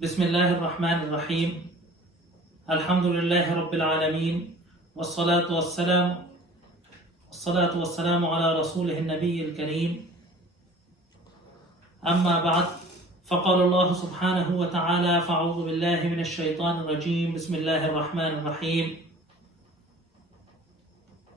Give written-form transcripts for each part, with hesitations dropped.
بسم الله الرحمن الرحيم. الحمد لله رب العالمين والصلاة والسلام على رسوله النبي الكريم. أما بعد، فقال الله سبحانه وتعالى: فأعوذ بالله من الشيطان الرجيم. بسم الله الرحمن الرحيم.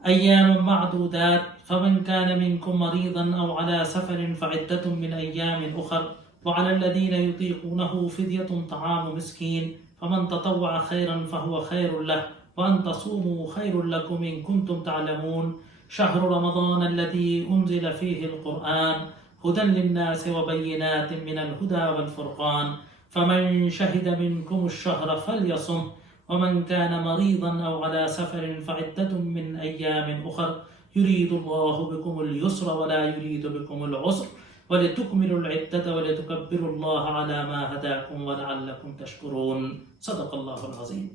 أيام معدودات، فمن كان منكم مريضا أو على سفر فعدة من أيام أخر، وعلى الذين يطيقونه فدية طعام مسكين، فمن تطوع خيرا فهو خير له، وأن تصوموا خير لكم إن كنتم تعلمون. شهر رمضان الذي أنزل فيه القرآن هدى للناس وبينات من الهدى والفرقان، فمن شهد منكم الشهر فليصم، ومن كان مريضا أو على سفر فعدة من أيام أخر، يريد الله بكم اليسر ولا يريد بكم العسر، ولتكملوا العدة ولتكبروا الله على ما هداكم ولعلكم تشكرون. صدق اللہ العظیم.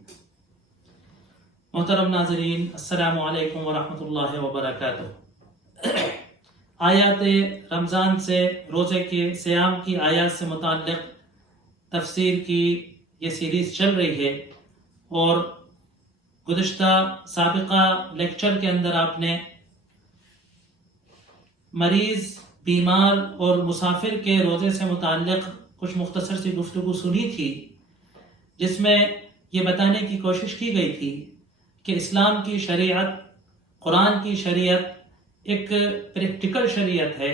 محترم ناظرین، السلام علیکم ورحمۃ اللہ وبرکاتہ. آیات رمضان سے، روزے کے صیام کی آیات سے متعلق تفسیر کی یہ سیریز چل رہی ہے، اور گزشتہ سابقہ لیکچر کے اندر آپ نے مریض، بیمار اور مسافر کے روزے سے متعلق کچھ مختصر سی گفتگو سنی تھی، جس میں یہ بتانے کی کوشش کی گئی تھی کہ اسلام کی شریعت، قرآن کی شریعت ایک پریکٹیکل شریعت ہے،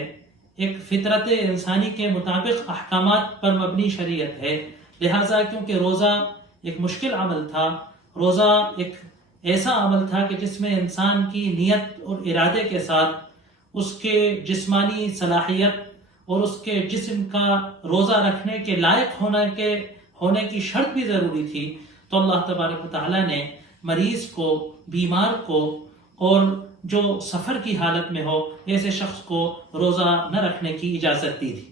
ایک فطرت انسانی کے مطابق احکامات پر مبنی شریعت ہے. لہٰذا کیونکہ روزہ ایک مشکل عمل تھا، روزہ ایک ایسا عمل تھا کہ جس میں انسان کی نیت اور ارادے کے ساتھ اس کے جسمانی صلاحیت اور اس کے جسم کا روزہ رکھنے کے لائق ہونے کی شرط بھی ضروری تھی. تو اللہ تبارک و تعالیٰ نے مریض کو، بیمار کو اور جو سفر کی حالت میں ہو، ایسے شخص کو روزہ نہ رکھنے کی اجازت دی تھی.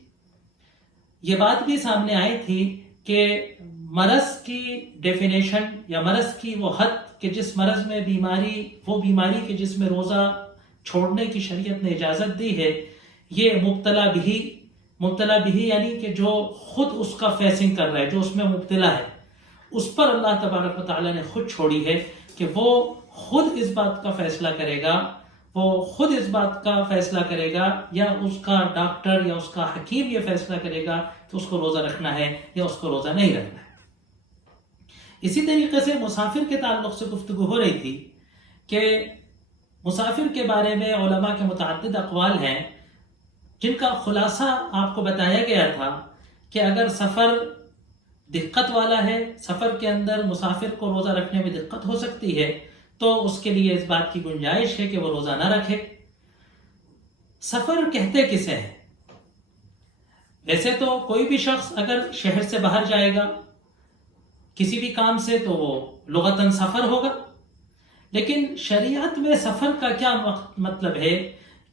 یہ بات بھی سامنے آئی تھی کہ مرض کی ڈیفینیشن یا مرض کی وہ حد کہ جس مرض میں وہ بیماری کے جس میں روزہ چھوڑنے کی شریعت نے اجازت دی ہے، یہ مبتلا بھی یعنی کہ جو خود اس کا فیسنگ کر رہا ہے، جو اس میں مبتلا ہے، اس پر اللہ تبارک و تعالیٰ نے خود چھوڑی ہے کہ وہ خود اس بات کا فیصلہ کرے گا، یا اس کا ڈاکٹر یا اس کا حکیم یہ فیصلہ کرے گا کہ اس کو روزہ رکھنا ہے یا اس کو روزہ نہیں رکھنا ہے. اسی طریقے سے مسافر کے تعلق سے گفتگو ہو رہی تھی کہ مسافر کے بارے میں علماء کے متعدد اقوال ہیں، جن کا خلاصہ آپ کو بتایا گیا تھا کہ اگر سفر دقت والا ہے، سفر کے اندر مسافر کو روزہ رکھنے میں دقت ہو سکتی ہے، تو اس کے لیے اس بات کی گنجائش ہے کہ وہ روزہ نہ رکھے. سفر کہتے کسے ہیں؟ ویسے تو کوئی بھی شخص اگر شہر سے باہر جائے گا کسی بھی کام سے تو وہ لغتاً سفر ہوگا، لیکن شریعت میں سفر کا کیا مطلب ہے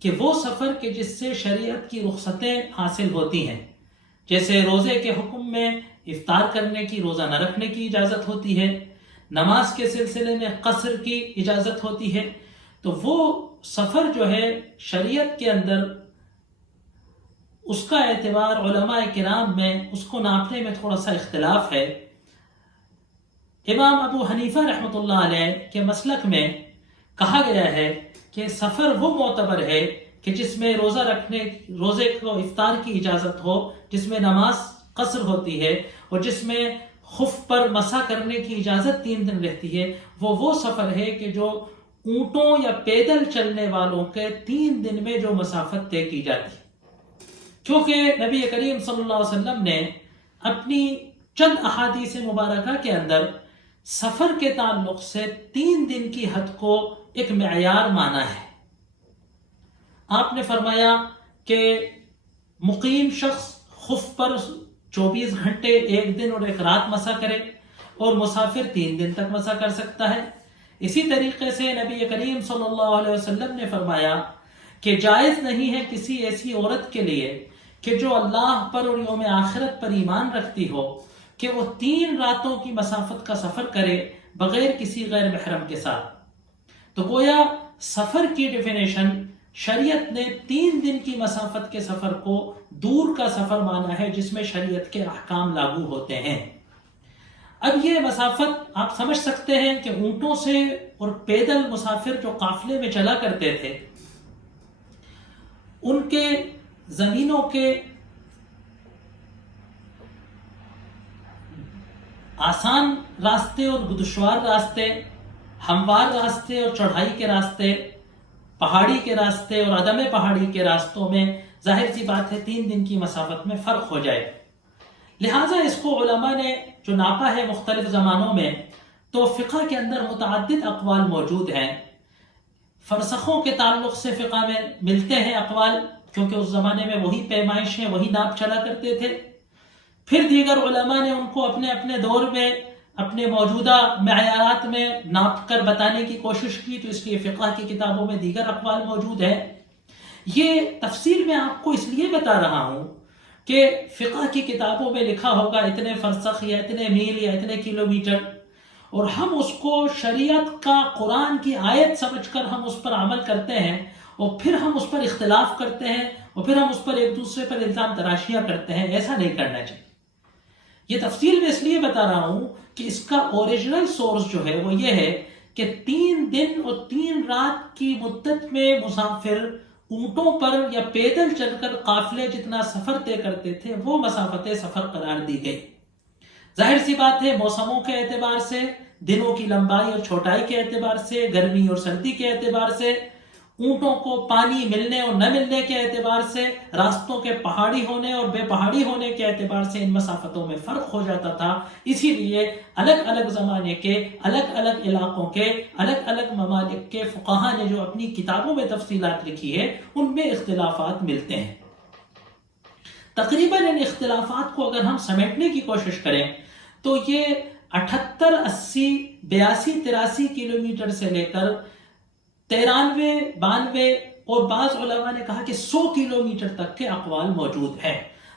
کہ وہ سفر کہ جس سے شریعت کی رخصتیں حاصل ہوتی ہیں. جیسے روزے کے حکم میں افطار کرنے کی، روزہ نہ رکھنے کی اجازت ہوتی ہے، نماز کے سلسلے میں قصر کی اجازت ہوتی ہے. تو وہ سفر جو ہے شریعت کے اندر اس کا اعتبار علماء کرام میں اس کو ناپنے میں تھوڑا سا اختلاف ہے. امام ابو حنیفہ رحمۃ اللہ علیہ کے مسلک میں کہا گیا ہے کہ سفر وہ معتبر ہے کہ جس میں روزے کو افطار کی اجازت ہو، جس میں نماز قصر ہوتی ہے، اور جس میں خف پر مسح کرنے کی اجازت 3 دن رہتی ہے. وہ سفر ہے کہ جو اونٹوں یا پیدل چلنے والوں کے 3 دن میں جو مسافت طے کی جاتی ہے. کیونکہ نبی کریم صلی اللہ علیہ وسلم نے اپنی چند احادیث مبارکہ کے اندر سفر کے تعلق سے 3 دن کی حد کو ایک معیار مانا ہے. آپ نے فرمایا کہ مقیم شخص خف پر 24 گھنٹے 1 دن اور 1 رات مسح کرے، اور مسافر 3 دن تک مسح کر سکتا ہے. اسی طریقے سے نبی کریم صلی اللہ علیہ وسلم نے فرمایا کہ جائز نہیں ہے کسی ایسی عورت کے لیے کہ جو اللہ پر اور یوم آخرت پر ایمان رکھتی ہو کہ وہ 3 راتوں کی مسافت کا سفر کرے بغیر کسی غیر محرم کے ساتھ. تو گویا سفر کی ڈیفینیشن شریعت نے 3 دن کی مسافت کے سفر کو دور کا سفر مانا ہے جس میں شریعت کے احکام لاگو ہوتے ہیں. اب یہ مسافت آپ سمجھ سکتے ہیں کہ اونٹوں سے اور پیدل مسافر جو قافلے میں چلا کرتے تھے ان کے زمینوں کے آسان راستے اور دشوار راستے، ہموار راستے اور چڑھائی کے راستے، پہاڑی کے راستے اور عدم پہاڑی کے راستوں میں ظاہر سی بات ہے 3 دن کی مسافت میں فرق ہو جائے. لہٰذا اس کو علماء نے جو ناپا ہے مختلف زمانوں میں، تو فقہ کے اندر متعدد اقوال موجود ہیں. فرسخوں کے تعلق سے فقہ میں ملتے ہیں اقوال، کیونکہ اس زمانے میں وہی پیمائشیں وہی ناپ چلا کرتے تھے. پھر دیگر علماء نے ان کو اپنے اپنے دور میں اپنے موجودہ معیارات میں ناپ کر بتانے کی کوشش کی، تو اس لیے فقہ کی کتابوں میں دیگر اقوال موجود ہیں. یہ تفصیل میں آپ کو اس لیے بتا رہا ہوں کہ فقہ کی کتابوں میں لکھا ہوگا اتنے فرسخ یا اتنے میل یا اتنے کلومیٹر، اور ہم اس کو شریعت کا قرآن کی آیت سمجھ کر ہم اس پر عمل کرتے ہیں، اور پھر ہم اس پر اختلاف کرتے ہیں، اور پھر ہم اس پر ایک دوسرے پر الزام تراشیاں کرتے ہیں. ایسا نہیں کرنا چاہیے. یہ تفصیل میں اس لیے بتا رہا ہوں کہ اس کا اوریجنل سورس جو ہے وہ یہ ہے کہ 3 دن اور 3 رات کی مدت میں مسافر اونٹوں پر یا پیدل چل کر قافلے جتنا سفر طے کرتے تھے وہ مسافت سفر قرار دی گئی. ظاہر سی بات ہے موسموں کے اعتبار سے، دنوں کی لمبائی اور چھوٹائی کے اعتبار سے، گرمی اور سردی کے اعتبار سے، اونٹوں کو پانی ملنے اور نہ ملنے کے اعتبار سے، راستوں کے پہاڑی ہونے اور بے پہاڑی ہونے کے اعتبار سے ان مسافتوں میں فرق ہو جاتا تھا. اسی لیے الگ الگ زمانے کے الگ الگ علاقوں کے الگ الگ ممالک کے فقہاء نے جو اپنی کتابوں میں تفصیلات لکھی ہے ان میں اختلافات ملتے ہیں. تقریباً ان اختلافات کو اگر ہم سمیٹنے کی کوشش کریں تو یہ 78، 80، 82، 83 کلومیٹر سے لے کر 93، 92 اور بعض علماء نے کہا کہ 100 کلومیٹر تک کے اقوال موجود ہیں.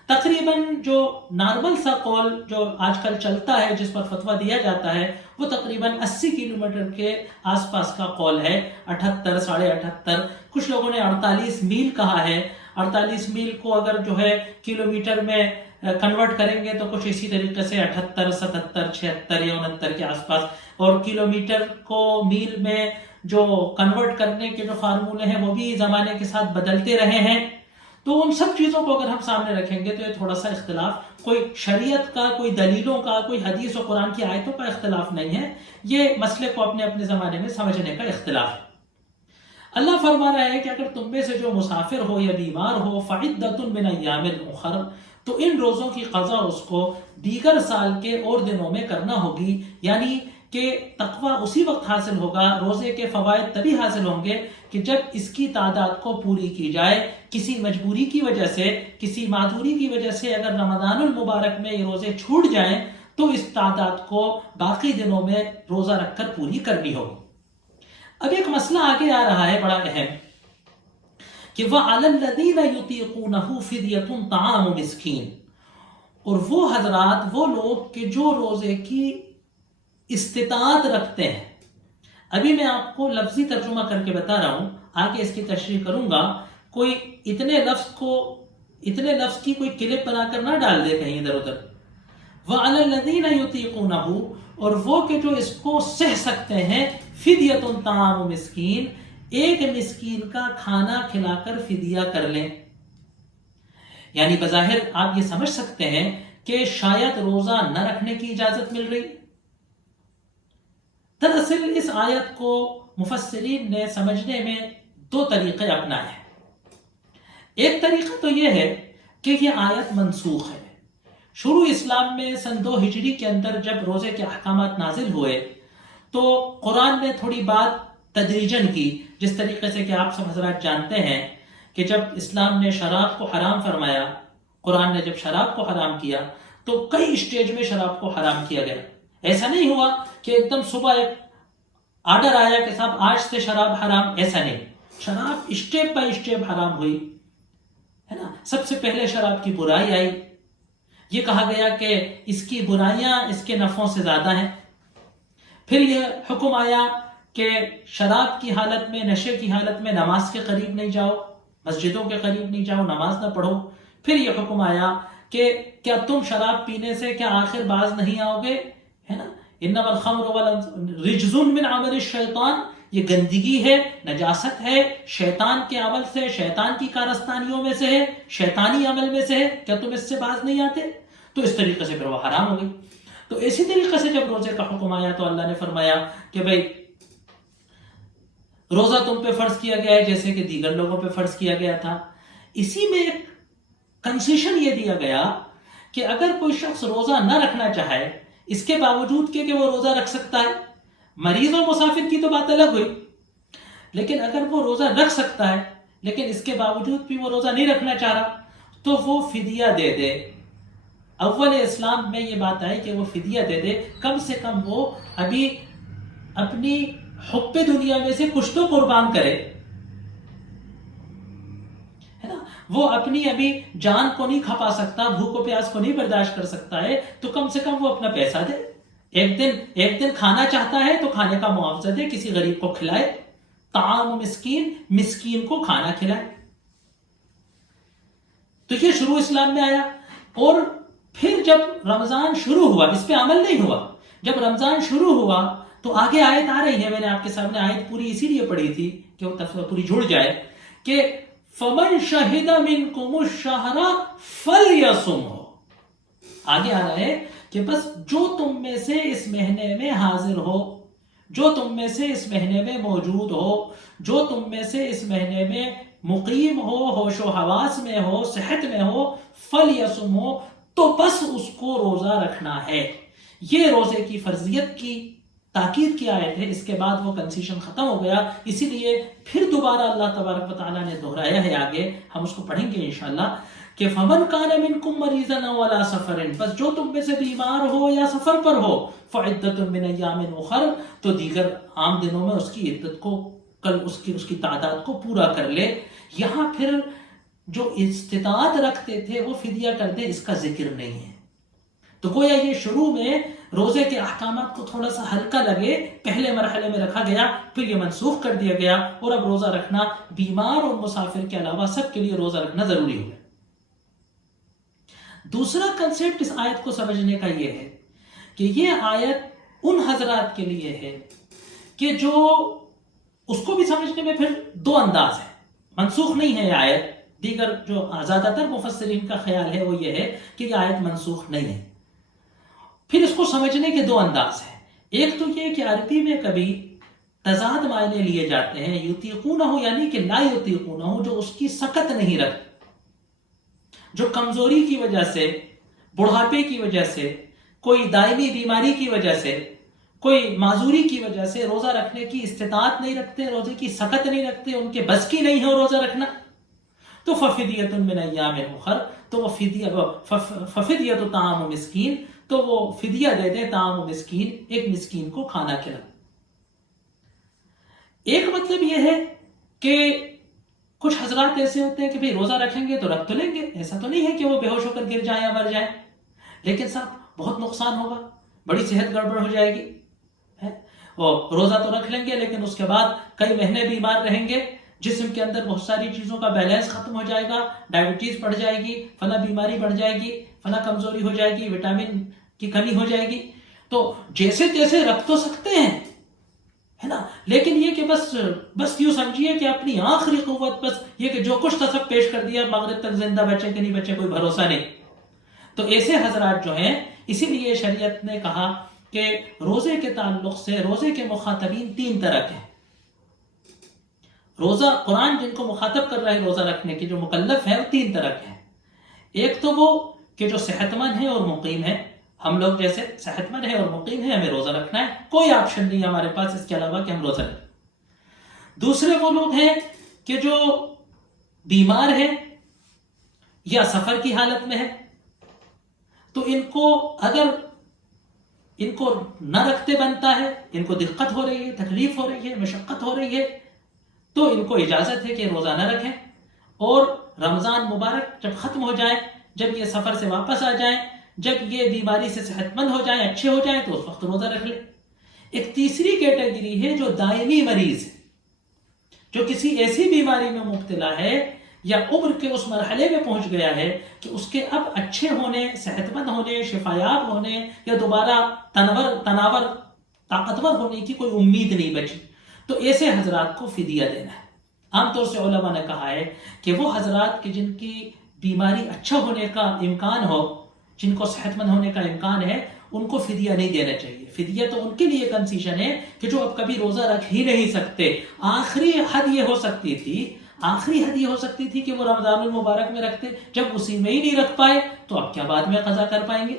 تقریباً جو نارمل سا قول جو آج کل چلتا ہے جس پر فتویٰ دیا جاتا ہے وہ تقریباً 80 کلومیٹر کے آس پاس کا قول ہے. 78، 78.5، کچھ لوگوں نے 48 میل کہا ہے. 48 میل کو اگر جو ہے کلومیٹر میں کنورٹ کریں گے تو کچھ اسی طریقے سے 78، 77، 76 یا 69 کے آس پاس. اور کلومیٹر کو میل میں جو کنورٹ کرنے کے جو فارمولے ہیں وہ بھی زمانے کے ساتھ بدلتے رہے ہیں. تو ان سب چیزوں کو اگر ہم سامنے رکھیں گے تو یہ تھوڑا سا اختلاف کوئی شریعت کا، کوئی دلیلوں کا، کوئی حدیث و قرآن کی آیتوں کا اختلاف نہیں ہے. یہ مسئلے کو اپنے اپنے زمانے میں سمجھنے کا اختلاف ہے. اللہ فرما رہا ہے کہ اگر تم میں سے جو مسافر ہو یا بیمار ہو فعدۃ من ایام اخر، تو ان روزوں کی قضا اس کو دیگر سال کے اور دنوں میں کرنا ہوگی. یعنی کہ تقویٰ اسی وقت حاصل ہوگا، روزے کے فوائد تبھی حاصل ہوں گے کہ جب اس کی تعداد کو پوری کی جائے. کسی مجبوری کی وجہ سے، کسی معذوری کی وجہ سے اگر رمضان المبارک میں یہ روزے چھوٹ جائیں تو اس تعداد کو باقی دنوں میں روزہ رکھ کر پوری کرنی ہوگی. اب ایک مسئلہ آگے آ رہا ہے بڑا اہم کہ وَعَلَى الَّذِينَ يُطِيقُونَهُ فِدْيَةٌ طَعَامُ مِسْكِينٍ، اور وہ حضرات، وہ لوگ کہ جو روزے کی استطاعت رکھتے ہیں. ابھی میں آپ کو لفظی ترجمہ کر کے بتا رہا ہوں، آگے اس کی تشریح کروں گا. کوئی اتنے لفظ کی کوئی کلپ بنا کر نہ ڈال دے کہیں ادھر ادھر. وَعَلَى الَّذِينَ يُطِيقُونَهُ، اور وہ کہ جو اس کو سہ سکتے ہیں، فِدْيَةٌ طَعَامُ مِسْكِينٍ، ایک مسکین کا کھانا کھلا کر فدیہ کر لیں. یعنی بظاہر آپ یہ سمجھ سکتے ہیں کہ شاید روزہ نہ رکھنے کی اجازت مل رہی. دراصل اس آیت کو مفسرین نے سمجھنے میں 2 طریقے اپنائے ہیں. ایک طریقہ تو یہ ہے کہ یہ آیت منسوخ ہے. شروع اسلام میں سن 2 ہجری کے اندر جب روزے کے احکامات نازل ہوئے تو قرآن نے تھوڑی بات تدریجن کی، جس طریقے سے کہ آپ سب حضرات جانتے ہیں کہ جب اسلام نے شراب کو حرام فرمایا، قرآن نے جب شراب کو حرام کیا تو کئی اسٹیج میں شراب کو حرام کیا گیا. ایسا نہیں ہوا کہ ایک دم صبح ایک آرڈر آیا کہ صاحب آج سے شراب حرام، ایسا نہیں. شراب اسٹیپ بائی اسٹیپ حرام ہوئی ہے نا. سب سے پہلے شراب کی برائی آئی. یہ کہا گیا کہ اس کی برائیاں اس کے نفعوں سے زیادہ ہیں. پھر یہ حکم آیا کہ شراب کی حالت میں، نشے کی حالت میں نماز کے قریب نہیں جاؤ، مسجدوں کے قریب نہیں جاؤ، نماز نہ پڑھو. پھر یہ حکم آیا کہ کیا تم شراب پینے سے کیا آخر باز نہیں آؤ گے، ہے نا. انما الخمر رجز من عمل الشیطان، یہ گندگی ہے، نجاست ہے، شیطان کے عمل سے، شیطان کی کارستانیوں میں سے ہے، شیطانی عمل میں سے ہے، کیا تم اس سے باز نہیں آتے؟ تو اس طریقے سے پھر وہ حرام ہو گئی۔ تو اسی طریقے سے جب روزے کا حکم آیا تو اللہ نے فرمایا کہ بھئی روزہ تم پہ فرض کیا گیا ہے جیسے کہ دیگر لوگوں پہ فرض کیا گیا تھا۔ اسی میں ایک کنسیشن یہ دیا گیا کہ اگر کوئی شخص روزہ نہ رکھنا چاہے، اس کے باوجود کہ وہ روزہ رکھ سکتا ہے، مریض اور مسافر کی تو بات الگ ہوئی، لیکن اگر وہ روزہ رکھ سکتا ہے لیکن اس کے باوجود بھی وہ روزہ نہیں رکھنا چاہ رہا تو وہ فدیہ دے دے۔ اول اسلام میں یہ بات آئی کہ وہ فدیہ دے دے، کم سے کم وہ ابھی اپنی حب دنیا میں سے کچھ تو قربان کرے، ہے نا؟ وہ اپنی ابھی جان کو نہیں کھپا سکتا، بھوک و پیاس کو نہیں برداشت کر سکتا ہے، تو کم سے کم وہ اپنا پیسہ دے۔ ایک دن کھانا چاہتا ہے تو کھانے کا معاوضہ دے، کسی غریب کو کھلائے، طعام مسکین، مسکین کو کھانا کھلائے۔ تو یہ شروع اسلام میں آیا۔ اور پھر جب رمضان شروع ہوا، اس پہ عمل نہیں ہوا، جب رمضان شروع ہوا تو آگے آیت آ رہی ہے، میں نے آپ کے سامنے آیت پوری اسی لیے پڑھی تھی کہ وہ پوری جڑ جائے، کہ فَمَنْ شَهِدَ مِنْكُمُ الشَّهْرَ فَلْيَصُمْهُ، آگے آ رہا ہے کہ بس جو تم میں سے اس مہینے میں حاضر ہو، جو تم میں سے اس مہینے میں موجود ہو، جو تم میں سے اس مہینے میں مقیم ہو، ہوش و حواس میں ہو، صحت میں ہو، فَلْيَصُمْهُ، تو بس اس کو روزہ رکھنا ہے۔ یہ روزے کی فرضیت کی تاکید کی آیت ہے۔ اس کے بعد وہ کنسیشن ختم ہو گیا، اسی لیے پھر دوبارہ اللہ تبارک و تعالیٰ نے دہرایا ہے، آگے ہم اس کو پڑھیں گے انشاءاللہ، کہ فَمَنْ كَانَ مِنْكُمْ مَرِيضًا أَوْ عَلَىٰ سَفَرٍ، بس جو تم میں سے بیمار ہو یا سفر پر ہو، فَعِدَّةٌ مِّنْ أَيَّامٍ أُخَرَ، تو دیگر عام دنوں میں اس کی عدت کو، کل اس کی تعداد کو پورا کر لے۔ یہاں پھر جو استطاعت رکھتے تھے وہ فدیہ کر دیں، اس کا ذکر نہیں ہے۔ تو گویا یہ شروع میں روزے کے احکامات کو تھوڑا سا ہلکا لگے، پہلے مرحلے میں رکھا گیا، پھر یہ منسوخ کر دیا گیا، اور اب روزہ رکھنا بیمار اور مسافر کے علاوہ سب کے لیے روزہ رکھنا ضروری ہو گیا۔ دوسرا کنسیپٹ اس آیت کو سمجھنے کا یہ ہے کہ یہ آیت ان حضرات کے لیے ہے کہ جو اس کو بھی سمجھنے میں پھر دو انداز ہے، منسوخ نہیں ہے یہ آیت، دیگر جو زیادہ تر مفسرین کا خیال ہے وہ یہ ہے کہ یہ آیت منسوخ نہیں ہے۔ پھر اس کو سمجھنے کے دو انداز ہیں، ایک تو یہ کہ عربی میں کبھی تضاد معنی لیے جاتے ہیں، یطیقونہ یعنی کہ لا یطیقونہ، جو اس کی سکت نہیں رکھتے، جو کمزوری کی وجہ سے، بڑھاپے کی وجہ سے، کوئی دائمی بیماری کی وجہ سے، کوئی معذوری کی وجہ سے روزہ رکھنے کی استطاعت نہیں رکھتے، روزے کی سکت نہیں رکھتے، ان کے بس کی نہیں ہے روزہ رکھنا، تو فَفِدْيَةٌ مِّنْ أَيَّامٍ أُخَرَ، تو وہ فَفِدْيَةُ طَعَامُ مِسْكِينٍ، تو وہ فدیہ دے دے، طعام مسکین، ایک مسکین کو کھانا کھلا۔ ایک مطلب یہ ہے کہ کچھ حضرات ایسے ہوتے ہیں کہ بھئی روزہ رکھیں گے تو رکھ تو لیں گے، ایسا تو نہیں ہے کہ وہ بے ہوش ہو کر گر جائیں یا مر جائیں، لیکن صاحب بہت نقصان ہوگا، بڑی صحت گڑبڑ ہو جائے گی، اور روزہ تو رکھ لیں گے لیکن اس کے بعد کئی مہینے بیمار رہیں گے، جسم کے اندر بہت ساری چیزوں کا بیلنس ختم ہو جائے گا، ڈائبٹیز بڑھ جائے گی، فلاں بیماری بڑھ جائے گی، فلاں کمزوری ہو جائے گی، وٹامن کی کمی ہو جائے گی، تو جیسے تیسے رکھ تو سکتے ہیں، ہے نا، لیکن یہ کہ بس یوں سمجھیے کہ اپنی آخری قوت، بس یہ کہ جو کچھ تھا سب پیش کر دیا، مغرب تک زندہ بچے کہ نہیں بچے کوئی بھروسہ نہیں۔ تو ایسے حضرات جو ہیں، اسی لیے شریعت نے کہا کہ روزے کے تعلق سے روزے کے مخاطبین تین طرح کے ہیں۔ روزہ، قرآن جن کو مخاطب کر رہا ہے روزہ رکھنے کے جو مکلف ہیں وہ تین طرح کے ہیں۔ ایک تو وہ کہ جو صحت مند ہیں اور مقیم ہیں، ہم لوگ جیسے صحت مند ہیں اور مقیم ہیں، ہمیں روزہ رکھنا ہے، کوئی آپشن نہیں ہے ہمارے پاس اس کے علاوہ کہ ہم روزہ رکھیں۔ دوسرے وہ لوگ ہیں کہ جو بیمار ہیں یا سفر کی حالت میں ہیں، تو ان کو اگر ان کو نہ رکھتے بنتا ہے، ان کو دقت ہو رہی ہے، تکلیف ہو رہی ہے، مشقت ہو رہی ہے، تو ان کو اجازت ہے کہ روزہ نہ رکھیں، اور رمضان مبارک جب ختم ہو جائے، جب یہ سفر سے واپس آ جائیں، جب یہ بیماری سے صحت مند ہو جائیں، اچھے ہو جائیں، تو اس وقت روزہ رکھ لیں۔ ایک تیسری کیٹیگری ہے جو دائمی مریض ہے، جو کسی ایسی بیماری میں مبتلا ہے یا عمر کے اس مرحلے میں پہنچ گیا ہے کہ اس کے اب اچھے ہونے، صحت مند ہونے، شفایاب ہونے یا دوبارہ تناور طاقتور ہونے کی کوئی امید نہیں بچی، تو ایسے حضرات کو فدیہ دینا ہے۔ عام طور سے علماء نے کہا ہے کہ وہ حضرات کہ جن کی بیماری اچھا ہونے کا امکان ہو، جن کو صحت مند ہونے کا امکان ہے، ان کو فدیہ نہیں دینا چاہیے۔ فدیہ تو ان کے لیے کنسیشن ہے کہ جو اب کبھی روزہ رکھ ہی نہیں سکتے۔ آخری حد یہ ہو سکتی تھی کہ وہ رمضان المبارک میں رکھتے، جب اسی میں ہی نہیں رکھ پائے تو اب کیا بعد میں قضا کر پائیں گے؟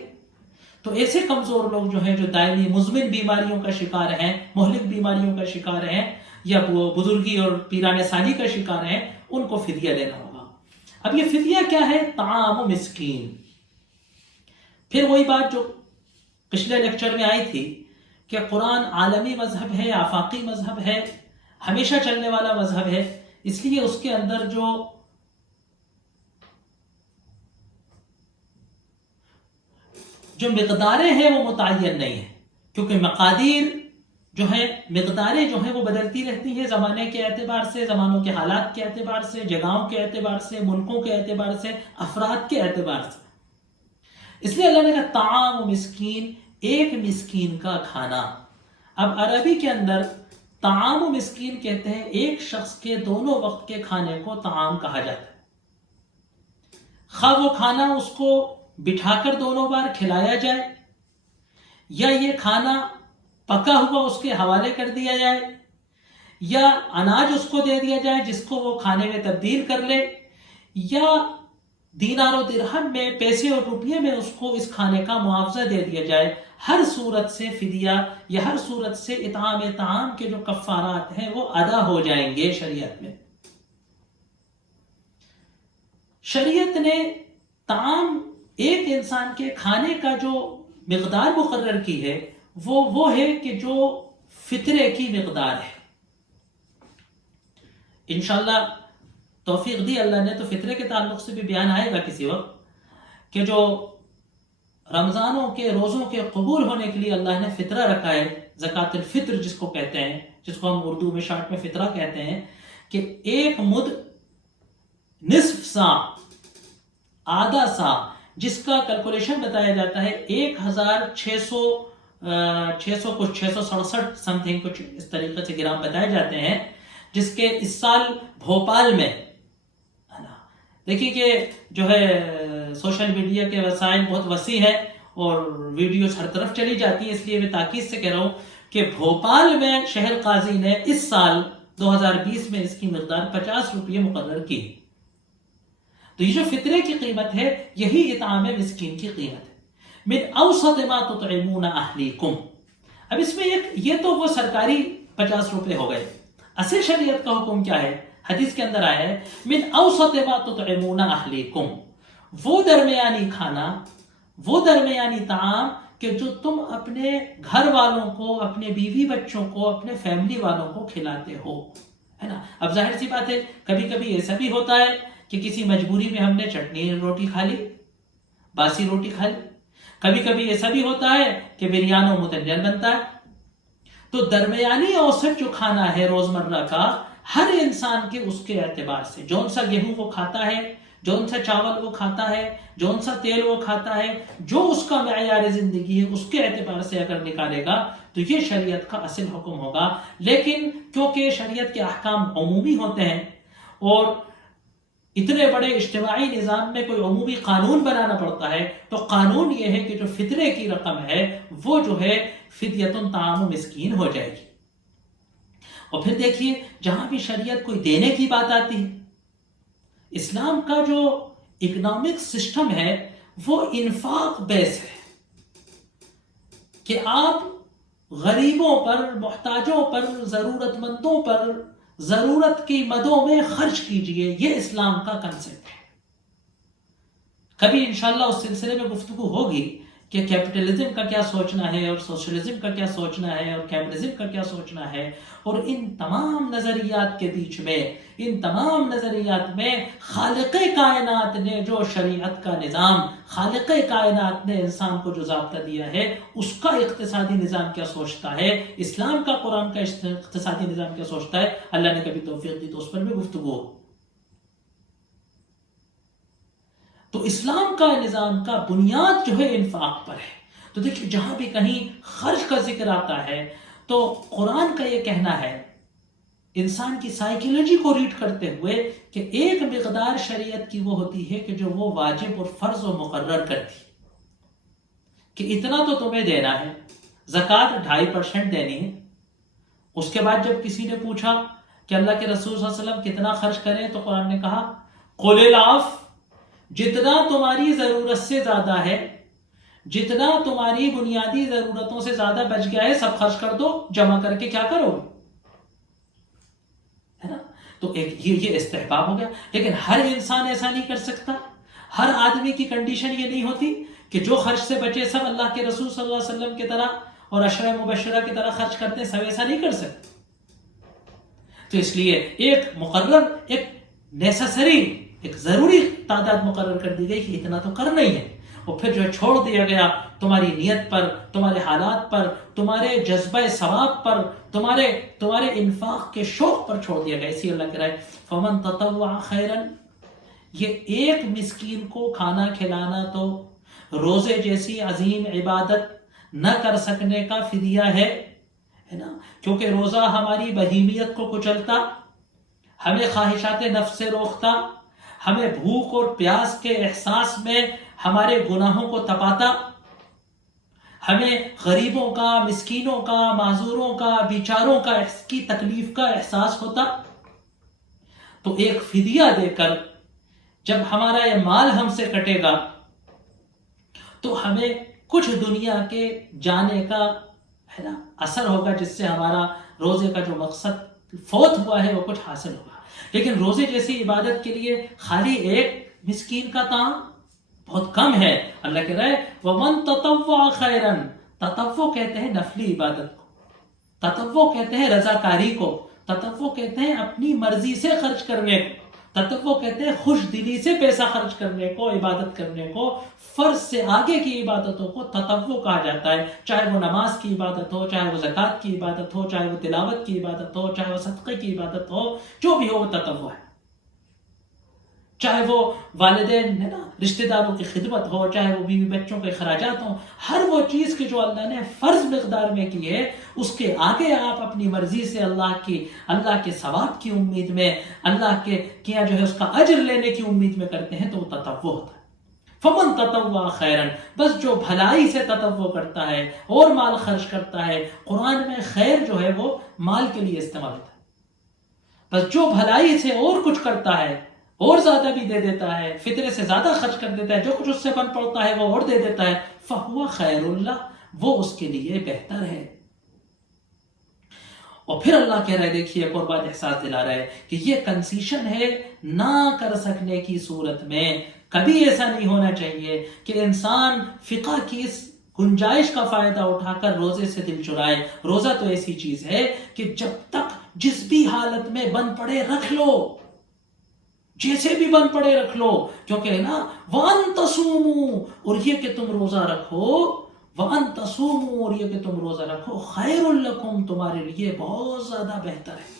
تو ایسے کمزور لوگ جو ہیں، جو دائمی مزمن بیماریوں کا شکار ہیں، مہلک بیماریوں کا شکار ہیں، یا وہ بزرگی اور پیرانے سالی کا شکار ہیں، ان کو فدیہ دینا ہوگا۔ اب یہ فدیہ کیا ہے؟ طعام مسکین۔ پھر وہی بات جو پچھلے لیکچر میں آئی تھی کہ قرآن عالمی مذہب ہے، آفاقی مذہب ہے، ہمیشہ چلنے والا مذہب ہے، اس لیے اس کے اندر جو مقداریں ہیں وہ متعین نہیں ہیں، کیونکہ مقادیر مقداریں جو ہیں وہ بدلتی رہتی ہیں زمانے کے اعتبار سے، زمانوں کے حالات کے اعتبار سے، جگہوں کے اعتبار سے، ملکوں کے اعتبار سے، افراد کے اعتبار سے۔ اس لیے اللہ نے کہا طعام مسکین، ایک مسکین کا کھانا۔ اب عربی کے اندر طعام مسکین کہتے ہیں ایک شخص کے دونوں وقت کے کھانے کو طعام کہا جاتا ہے۔ خواہ وہ کھانا اس کو بٹھا کر دونوں بار کھلایا جائے، یا یہ کھانا پکا ہوا اس کے حوالے کر دیا جائے، یا اناج اس کو دے دیا جائے جس کو وہ کھانے میں تبدیل کر لے، یا دینار و درہم میں، پیسے اور روپیے میں اس کو اس کھانے کا معاوضہ دے دیا جائے۔ ہر صورت سے فدیہ یا ہر صورت سے اطعام طعام کے جو کفارات ہیں وہ ادا ہو جائیں گے شریعت میں۔ شریعت نے طعام، ایک انسان کے کھانے کا جو مقدار مقرر کی ہے وہ ہے کہ جو فطرے کی مقدار ہے۔ انشاءاللہ توفیق دی اللہ نے تو فطرے کے تعلق سے بھی بیان آئے گا کسی وقت، کہ جو رمضانوں کے روزوں کے قبول ہونے کے لیے اللہ نے فطرہ رکھا ہے، زکوٰۃ الفطر جس کو کہتے ہیں، جس کو ہم اردو میں شارٹ میں فطرہ کہتے ہیں، کہ ایک مد نصف سا، آدھا سا، جس کا کیلکولیشن بتایا جاتا ہے 1667 سم تھنگ، کچھ اس طریقے سے گرام بتائے جاتے ہیں، جس کے اس سال بھوپال میں، دیکھیے کہ جو ہے سوشل میڈیا کے وسائل بہت وسیع ہے اور ویڈیوز ہر طرف چلی جاتی ہے، اس لیے میں تاکید سے کہہ رہا ہوں کہ بھوپال میں شہر قاضی نے اس سال 2020 میں اس کی مقدار 50 روپے مقرر کی۔ تو یہ جو فطرے کی قیمت ہے یہی اطعام مسکین کی قیمت ہے۔ من اوسط ما تطعمون اہلیکم۔ اب اس میں یہ تو وہ سرکاری 50 روپے ہو گئے، اصل شریعت کا حکم کیا ہے؟ حدیث کے اندر آیا ہے من اوسط ما تطعمون اہلیکم، وہ درمیانی کھانا، وہ درمیانی طعام کہ جو تم اپنے گھر والوں کو، اپنے بیوی بچوں کو، اپنے فیملی والوں کو کھلاتے ہو، ہے نا۔ اب ظاہر سی بات ہے کبھی کبھی ایسا بھی ہوتا ہے کہ کسی مجبوری میں ہم نے چٹنی روٹی کھا لی، باسی روٹی کھا لی، کبھی کبھی ایسا بھی ہوتا ہے کہ بریانی و متنجن بنتا ہے۔ تو درمیانی اوسط جو کھانا ہے روزمرہ کا، ہر انسان کے اس کے اعتبار سے، جون سا گیہوں وہ کھاتا ہے، جون سا چاول وہ کھاتا ہے، جون سا تیل وہ کھاتا ہے، جو اس کا معیار زندگی ہے اس کے اعتبار سے اگر نکالے گا تو یہ شریعت کا اصل حکم ہوگا۔ لیکن کیونکہ شریعت کے احکام عمومی ہوتے ہیں اور اتنے بڑے اجتماعی نظام میں کوئی عمومی قانون بنانا پڑتا ہے، تو قانون یہ ہے کہ جو فطرے کی رقم ہے وہ جو ہے فدیۃ طعام مسکین ہو جائے گی۔ اور پھر دیکھیے جہاں بھی شریعت کوئی دینے کی بات آتی ہے، اسلام کا جو اکنامک سسٹم ہے وہ انفاق بیس ہے کہ آپ غریبوں پر، محتاجوں پر، ضرورت مندوں پر ضرورت کی مدوں میں خرچ کیجئے، یہ اسلام کا کنسپٹ ہے۔ کبھی انشاءاللہ اس سلسلے میں گفتگو ہوگی کہ کیپٹلزم کا کیا سوچنا ہے اور سوشلزم کا کیا سوچنا ہے اور کیپٹلزم کا کیا سوچنا ہے، اور ان تمام نظریات کے بیچ میں، ان تمام نظریات میں خالق کائنات نے جو شریعت کا نظام، خالق کائنات نے انسان کو جو ضابطہ دیا ہے اس کا اقتصادی نظام کیا سوچتا ہے، اسلام کا، قرآن کا اقتصادی نظام کیا سوچتا ہے، اللہ نے کبھی توفیق دی تو اس پر بھی گفتگو ہو۔ تو اسلام کا نظام کا بنیاد جو ہے انفاق پر ہے. تو دیکھیے جہاں بھی کہیں خرچ کا ذکر آتا ہے تو قرآن کا یہ کہنا ہے انسان کی سائیکولوجی کو ریڈ کرتے ہوئے کہ ایک مقدار شریعت کی وہ ہوتی ہے کہ جو وہ واجب اور فرض و مقرر کرتی کہ اتنا تو تمہیں دینا ہے. زکوٰۃ 2.5% دینی ہے. اس کے بعد جب کسی نے پوچھا کہ اللہ کے رسول صلی اللہ علیہ وسلم کتنا خرچ کریں تو قرآن نے کہا قل العفو، جتنا تمہاری ضرورت سے زیادہ ہے، جتنا تمہاری بنیادی ضرورتوں سے زیادہ بچ گیا ہے سب خرچ کر دو. جمع کر کے کیا کرو گے، ہے نا. تو ایک یہ استحباب ہو گیا. لیکن ہر انسان ایسا نہیں کر سکتا. ہر آدمی کی کنڈیشن یہ نہیں ہوتی کہ جو خرچ سے بچے سب اللہ کے رسول صلی اللہ علیہ وسلم کی طرح اور عشرہ مبشرہ کی طرح خرچ کرتے ہیں. سب ایسا نہیں کر سکتے. تو اس لیے ایک مقرر، ایک نیسسری، ایک ضروری تعداد مقرر کر دی گئی کہ اتنا تو کرنا ہی ہے. اور پھر جو چھوڑ دیا گیا تمہاری نیت پر، تمہارے حالات پر، تمہارے جذبہ ثواب پر، تمہارے انفاق کے شوق پر چھوڑ دیا گیا. اسی اللہ کی رائے فمن تطوع خیرا، یہ ایک مسکین کو کھانا کھلانا تو روزے جیسی عظیم عبادت نہ کر سکنے کا فدیہ ہے نا. کیونکہ روزہ ہماری بہیمیت کو کچلتا، ہمیں خواہشات نفس سے روکتا، ہمیں بھوک اور پیاس کے احساس میں ہمارے گناہوں کو تپاتا، ہمیں غریبوں کا، مسکینوں کا، معذوروں کا، بیچاروں کی تکلیف کا احساس ہوتا. تو ایک فدیہ دے کر جب ہمارا یہ مال ہم سے کٹے گا تو ہمیں کچھ دنیا کے جانے کا ہے نا اثر ہوگا، جس سے ہمارا روزے کا جو مقصد فوت ہوا ہے وہ کچھ حاصل ہوگا. لیکن روزے جیسی عبادت کے لیے خالی ایک مسکین کا طعام بہت کم ہے. اللہ کہہ رہا ہے وَمَن تَطَوَّعَ خَيْرًا، تطوع کہتے ہیں نفلی عبادت کو، تطوع کہتے ہیں رضاکاری کو، تطوع کہتے ہیں اپنی مرضی سے خرچ کرنے کو، تطوع کہتے ہیں خوش دلی سے پیسہ خرچ کرنے کو، عبادت کرنے کو. فرض سے آگے کی عبادتوں کو تطوع کہا جاتا ہے. چاہے وہ نماز کی عبادت ہو، چاہے وہ زکوٰۃ کی عبادت ہو، چاہے وہ تلاوت کی عبادت ہو، چاہے وہ صدقے کی عبادت ہو، جو بھی ہو وہ تطوع ہے. چاہے وہ والدین ہے نا رشتہ داروں کی خدمت ہو، چاہے وہ بیوی بچوں کے اخراجات ہوں، ہر وہ چیز کہ جو اللہ نے فرض مقدار میں کی ہے اس کے آگے آپ اپنی مرضی سے اللہ کے ثواب کی امید میں، اللہ کے کیا جو ہے اس کا اجر لینے کی امید میں کرتے ہیں تو وہ تطوع ہوتا ہے. فمن تطوع خیرا، بس جو بھلائی سے تطوع کرتا ہے اور مال خرچ کرتا ہے. قرآن میں خیر جو ہے وہ مال کے لیے استعمال ہوتا ہے. بس جو بھلائی سے اور کچھ کرتا ہے اور زیادہ بھی دے دیتا ہے، فطرے سے زیادہ خرچ کر دیتا ہے، جو کچھ اس سے بن پڑتا ہے وہ اور دے دیتا ہے، فہو خیر اللہ، وہ اس کے لیے بہتر ہے. اور پھر اللہ کہہ رہا ہے، دیکھیے ایک اور بات احساس دلا رہا ہے کہ یہ کنسیشن ہے نہ کر سکنے کی صورت میں. کبھی ایسا نہیں ہونا چاہیے کہ انسان فقہ کی اس گنجائش کا فائدہ اٹھا کر روزے سے دل چرائے. روزہ تو ایسی چیز ہے کہ جب تک جس بھی حالت میں بن پڑے رکھ لو، جیسے بھی بن پڑے رکھ لو. کیونکہ ہے نا وَأَن تَصُومُوا، اور یہ کہ تم روزہ رکھو، وَأَن تَصُومُوا، اور یہ کہ تم روزہ رکھو خَيْرٌ لَكُمْ، تمہارے لیے بہت زیادہ بہتر ہے.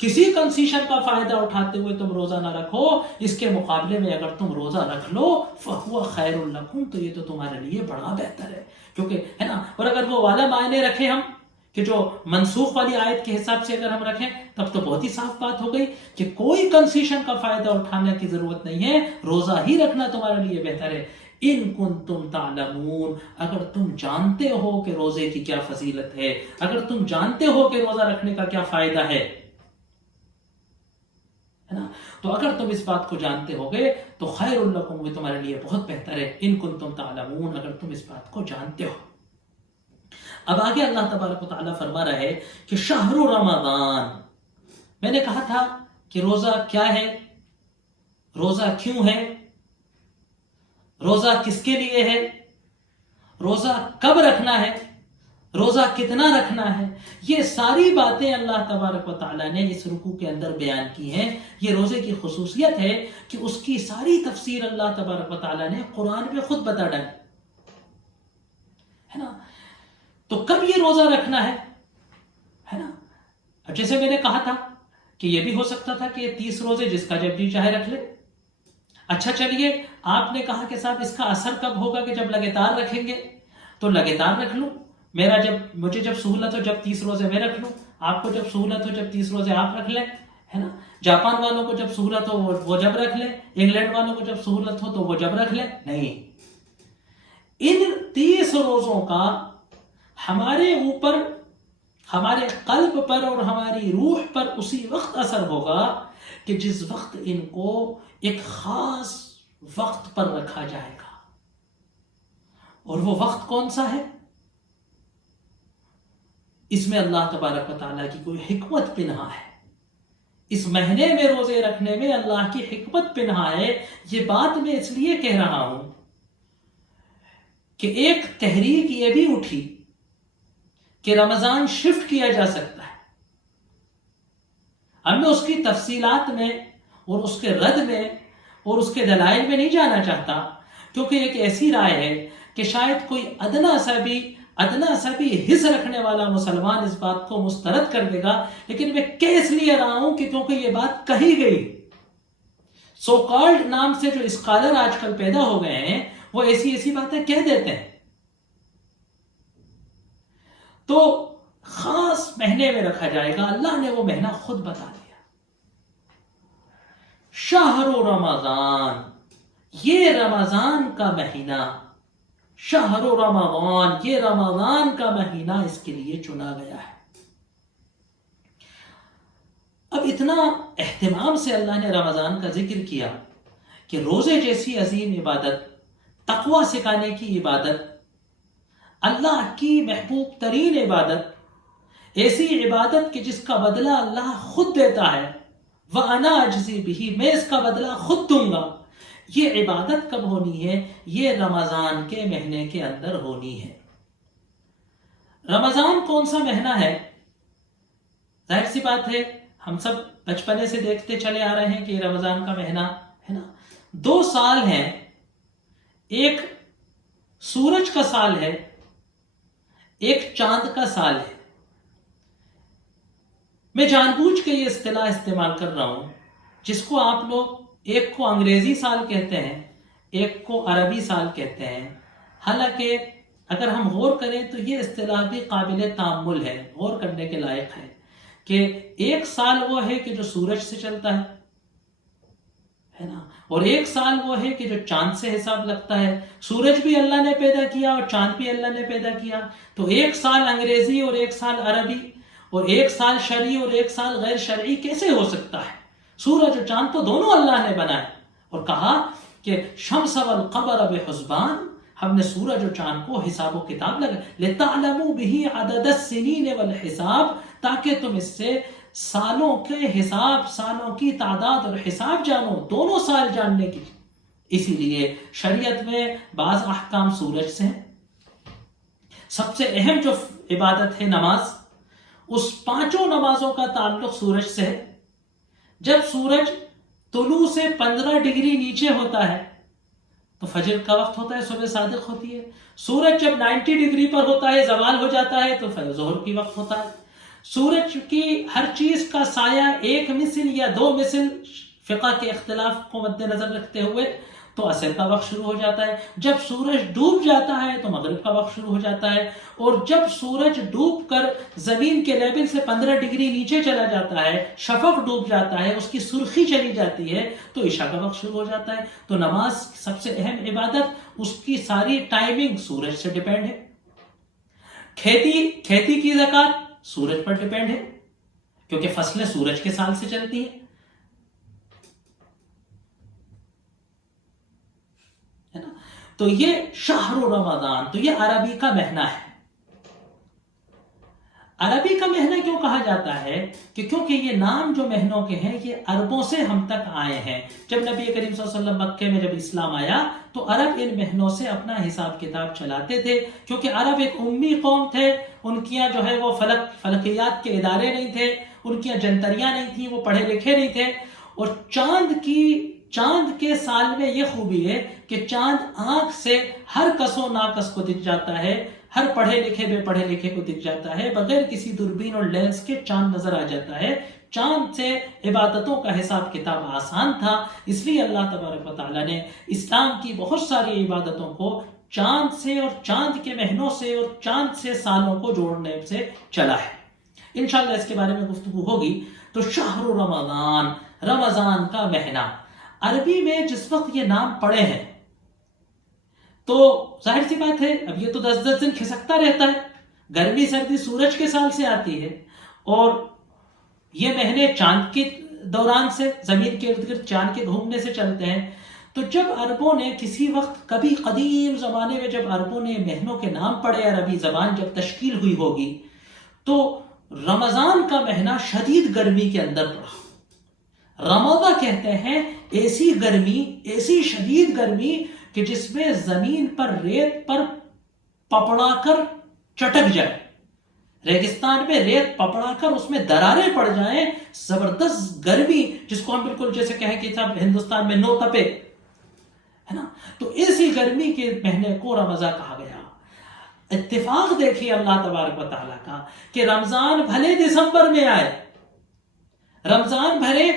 کسی کنسیشن کا فائدہ اٹھاتے ہوئے تم روزہ نہ رکھو، اس کے مقابلے میں اگر تم روزہ رکھ لو فَهُوَ خَيْرٌ لَكُمْ، تو یہ تو تمہارے لیے بڑا بہتر ہے. کیونکہ ہے نا، اور اگر وہ والا معنی رکھیں ہم کہ جو منسوخ والی آیت کے حساب سے اگر ہم رکھیں تب تو بہت ہی صاف بات ہو گئی کہ کوئی کنسیشن کا فائدہ اٹھانے کی ضرورت نہیں ہے، روزہ ہی رکھنا تمہارے لیے بہتر ہے. ان کنتم تعلمون، اگر تم جانتے ہو کہ روزے کی کیا فضیلت ہے، اگر تم جانتے ہو کہ روزہ رکھنے کا کیا فائدہ ہے نا، تو اگر تم اس بات کو جانتے ہوگے تو خیر لکم، وہ تمہارے لیے بہت بہتر ہے. ان کنتم تعلمون، اگر تم اس بات کو جانتے ہو. اب آگے اللہ تبارک و تعالیٰ فرما رہا ہے کہ شہر رمضان، میں نے کہا تھا کہ روزہ کیا ہے، روزہ کیوں ہے، روزہ کس کے لیے ہے، روزہ کب رکھنا ہے، روزہ کتنا رکھنا ہے. یہ ساری باتیں اللہ تبارک و تعالیٰ نے اس رکوع کے اندر بیان کی ہیں. یہ روزے کی خصوصیت ہے کہ اس کی ساری تفسیر اللہ تبارک و تعالیٰ نے قرآن میں خود بتا ڈالی ہے نا. تو کب یہ روزہ رکھنا ہے نا. جیسے میں نے کہا تھا کہ یہ بھی ہو سکتا تھا کہ 30 روزے جس کا جب جی چاہے رکھ لے، اچھا چلیے، آپ نے کہا کہ صاحب اس کا اثر کب ہوگا کہ جب لگاتار رکھیں گے، تو لگاتار رکھ لوں، مجھے جب سہولت ہو جب 30 روزے میں رکھ لوں، آپ کو جب سہولت ہو جب 30 روزے آپ رکھ لیں، ہے نا. جاپان والوں کو جب سہولت ہو وہ جب رکھ لیں، انگلینڈ والوں کو جب سہولت ہو تو وہ جب رکھ لیں. نہیں، ان 30 روزوں کا ہمارے اوپر، ہمارے قلب پر اور ہماری روح پر اسی وقت اثر ہوگا کہ جس وقت ان کو ایک خاص وقت پر رکھا جائے گا. اور وہ وقت کون سا ہے؟ اس میں اللہ تبارک و تعالیٰ کی کوئی حکمت پنہا ہے. اس مہینے میں روزے رکھنے میں اللہ کی حکمت پنہا ہے. یہ بات میں اس لیے کہہ رہا ہوں کہ ایک تحریک یہ بھی اٹھی کہ رمضان شفٹ کیا جا سکتا ہے. اب میں اس کی تفصیلات میں اور اس کے رد میں اور اس کے دلائل میں نہیں جانا چاہتا، کیونکہ ایک ایسی رائے ہے کہ شاید کوئی ادنا سا بھی حص رکھنے والا مسلمان اس بات کو مسترد کر دے گا. لیکن میں کہہ اس لیے رہا ہوں کہ کیونکہ یہ بات کہی گئی. سو کالڈ نام سے جو اسکالر آج کل پیدا ہو گئے ہیں وہ ایسی باتیں کہہ دیتے ہیں. تو خاص مہینے میں رکھا جائے گا. اللہ نے وہ مہینہ خود بتا دیا، شہر رمضان، یہ رمضان کا مہینہ، شہر رمضان، یہ رمضان کا مہینہ اس کے لیے چنا گیا ہے. اب اتنا اہتمام سے اللہ نے رمضان کا ذکر کیا کہ روزے جیسی عظیم عبادت، تقوی سکھانے کی عبادت، اللہ کی محبوب ترین عبادت، ایسی عبادت کہ جس کا بدلہ اللہ خود دیتا ہے، وَأَنَا أَجْزِي بِهِ، میں اس کا بدلہ خود دوں گا. یہ عبادت کب ہونی ہے؟ یہ رمضان کے مہینے کے اندر ہونی ہے. رمضان کون سا مہینہ ہے؟ ظاہر سی بات ہے، ہم سب بچپنے سے دیکھتے چلے آ رہے ہیں کہ یہ رمضان کا مہینہ ہے نا. 2 سال ہیں، ایک سورج کا سال ہے، ایک چاند کا سال ہے. میں جان بوجھ کے یہ اصطلاح استعمال کر رہا ہوں، جس کو آپ لوگ ایک کو انگریزی سال کہتے ہیں، ایک کو عربی سال کہتے ہیں. حالانکہ اگر ہم غور کریں تو یہ اصطلاح بھی قابل تأمل ہے، غور کرنے کے لائق ہے کہ ایک سال وہ ہے کہ جو سورج سے چلتا ہے نا، اور ایک سال وہ ہے کہ جو چاند سے حساب لگتا ہے. سورج بھی اللہ نے پیدا کیا اور چاند بھی اللہ نے پیدا کیا. تو ایک سال انگریزی اور ایک سال عربی اور ایک سال شرعی اور ایک سال غیر شرعی کیسے ہو سکتا ہے؟ سورج اور چاند تو دونوں اللہ نے بنائے، اور کہا کہ شمس والقمر بحسبان، ہم نے سورج اور چاند کو حساب و کتاب لگا، لِتَعْلَمُوا بِهِ عَدَدَ السِّنِينَ وَالْحِسَاب، تاکہ تم اس سے سالوں کے حساب، سالوں کی تعداد اور حساب جانو، دونوں سال جاننے کی. اسی لیے شریعت میں بعض احکام سورج سے ہیں. سب سے اہم جو عبادت ہے نماز، اس 5 نمازوں کا تعلق سورج سے ہے. جب سورج طلوع سے 15 ڈگری نیچے ہوتا ہے تو فجر کا وقت ہوتا ہے، صبح صادق ہوتی ہے. سورج جب 90 ڈگری پر ہوتا ہے، زوال ہو جاتا ہے، تو ظہر کی وقت ہوتا ہے. سورج کی ہر چیز کا سایہ 1 مثل یا 2 مثل، فقہ کے اختلاف کو مد نظر رکھتے ہوئے، تو عصر کا وقت شروع ہو جاتا ہے. جب سورج ڈوب جاتا ہے تو مغرب کا وقت شروع ہو جاتا ہے. اور جب سورج ڈوب کر زمین کے لیول سے 15 ڈگری نیچے چلا جاتا ہے، شفق ڈوب جاتا ہے، اس کی سرخی چلی جاتی ہے، تو عشاء کا وقت شروع ہو جاتا ہے. تو نماز سب سے اہم عبادت، اس کی ساری ٹائمنگ سورج سے ڈیپینڈ ہے. کھیتی کی زکوٰۃ سورج پر ڈیپینڈ ہے، کیونکہ فصلیں سورج کے سال سے چلتی ہیں. تو یہ شہر رمضان، تو یہ عربی کا مہینہ ہے. عربی کا مہینہ کیوں کہا جاتا ہے؟ کہ کیونکہ یہ نام جو مہینوں کے ہیں یہ عربوں سے ہم تک آئے ہیں. جب نبی کریم صلی اللہ علیہ وسلم مکے میں جب اسلام آیا تو عرب ان مہینوں سے اپنا حساب کتاب چلاتے تھے، کیونکہ عرب ایک امی قوم تھے. ان کی جو ہے وہ فلکیات کے ادارے نہیں تھے، ان کی جنتریاں نہیں تھیں، وہ پڑھے لکھے نہیں تھے. اور چاند کے سال میں یہ خوبی ہے کہ چاند آنکھ سے ہر کس و ناکس کو دکھ جاتا ہے، ہر پڑھے لکھے بے پڑھے لکھے کو دکھ جاتا ہے، بغیر کسی دوربین اور لینس کے چاند نظر آ جاتا ہے۔ چاند سے عبادتوں کا حساب کتاب آسان تھا، اس لیے اللہ تبارک و تعالیٰ نے اسلام کی بہت ساری عبادتوں کو چاند سے اور چاند کے مہینوں سے اور چاند سے سالوں کو جوڑنے سے چلا ہے۔ انشاءاللہ اس کے بارے میں گفتگو ہوگی۔ تو شہر رمضان، رمضان کا مہینہ، عربی میں جس وقت یہ نام پڑے ہیں تو ظاہر سی بات ہے اب یہ تو 10 دن کھسکتا رہتا ہے، گرمی سردی سورج کے سال سے آتی ہے، اور یہ مہینے چاند کے دوران سے، زمین کے ارد گرد چاند کے گھومنے سے چلتے ہیں۔ تو جب عربوں نے کسی وقت، کبھی قدیم زمانے میں جب عربوں نے مہینوں کے نام پڑے، عربی زبان جب تشکیل ہوئی ہوگی، تو رمضان کا مہینہ شدید گرمی کے اندر پڑا۔ رمضان کہتے ہیں ایسی گرمی، ایسی شدید گرمی کہ جس میں زمین پر ریت پر پپڑا کر چٹک جائے، ریگستان میں ریت پپڑا کر اس میں دراریں پڑ جائیں، زبردست گرمی جس کو ہم بالکل جیسے کہیں کہ صاحب ہندوستان میں نو تپے ہے نا، تو ایسی گرمی کے مہینے کو رمضان کہا گیا۔ اتفاق دیکھیے اللہ تبارک و تعالیٰ کا کہ رمضان بھلے دسمبر میں آئے، رمضان بھلے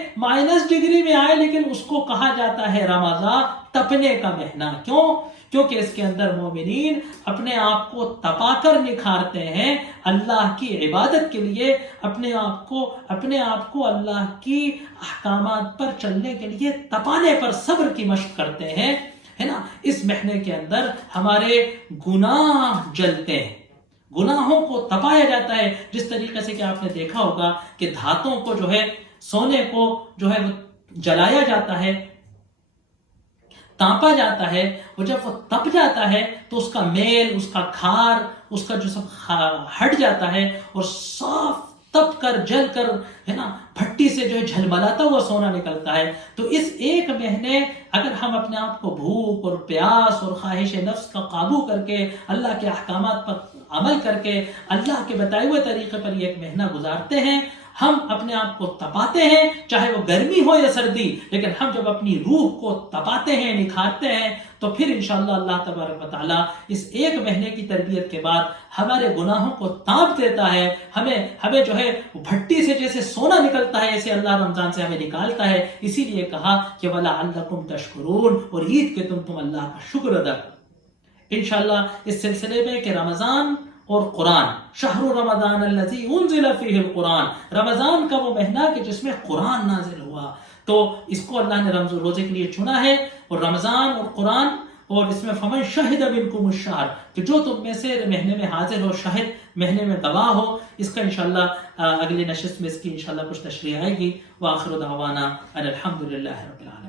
-ڈگری میں آئے، لیکن اس کو کہا جاتا ہے رمضان تپنے کا مہینہ۔ کیوں؟ کیونکہ اس کے اندر مومنین اپنے آپ کو تپا کر نکھارتے ہیں، اللہ کی عبادت کے لیے اپنے آپ کو اللہ کی احکامات پر چلنے کے لیے تپانے پر صبر کی مشق کرتے ہیں، ہے نا۔ اس مہینے کے اندر ہمارے گناہ جلتے ہیں، گناہوں کو تپایا جاتا ہے، جس طریقے سے کہ آپ نے دیکھا ہوگا کہ دھاتوں کو جو ہے، سونے کو جو ہے جلایا جاتا ہے، تانپا جاتا ہے، اور جب وہ تپ جاتا ہے تو اس کا میل، اس کا کھار، اس کا جو سب ہٹ جاتا ہے، اور صاف تپ کر جل کر ہے نا بھٹی سے جو ہے جھلملاتا ہوا سونا نکلتا ہے۔ تو اس ایک مہینے اگر ہم اپنے آپ کو بھوک اور پیاس اور خواہش نفس کا قابو کر کے، اللہ کے احکامات پر عمل کر کے، اللہ کے بتائے ہوئے طریقے پر یہ ایک مہینہ گزارتے ہیں، ہم اپنے آپ کو تپاتے ہیں، چاہے وہ گرمی ہو یا سردی، لیکن ہم جب اپنی روح کو تپاتے ہیں، نکھارتے ہیں، تو پھر انشاءاللہ اللہ تبارک و تعالیٰ اس ایک مہینے کی تربیت کے بعد ہمارے گناہوں کو تانپ دیتا ہے، ہمیں جو ہے بھٹی سے جیسے سونا نکلتا ہے، ایسے اللہ رمضان سے ہمیں نکالتا ہے۔ اسی لیے کہا کہ وَلَعَلَّكُمْ تَشْكُرُونَ، اور عید کے تم اللہ کا شکر ادا کرو۔ انشاءاللہ اس سلسلے میں کہ رمضان اور قرآن، شہر رمضان الذی انزل فیہ القرآن، رمضان کا وہ مہینہ کہ جس میں قرآن نازل ہوا، تو اس کو اللہ نے روزے کے لیے چنا ہے، اور رمضان اور قرآن، اور اس میں فمن شہد منکم الشہر، کہ جو تم میں سے مہینے میں حاضر ہو، شاہد مہینے میں گواہ ہو۔ اس کا انشاءاللہ اگلی نشست میں اس کی انشاءاللہ کچھ تشریح آئے گی۔ وآخر دعوانا ان الحمد للہ رب العالمین۔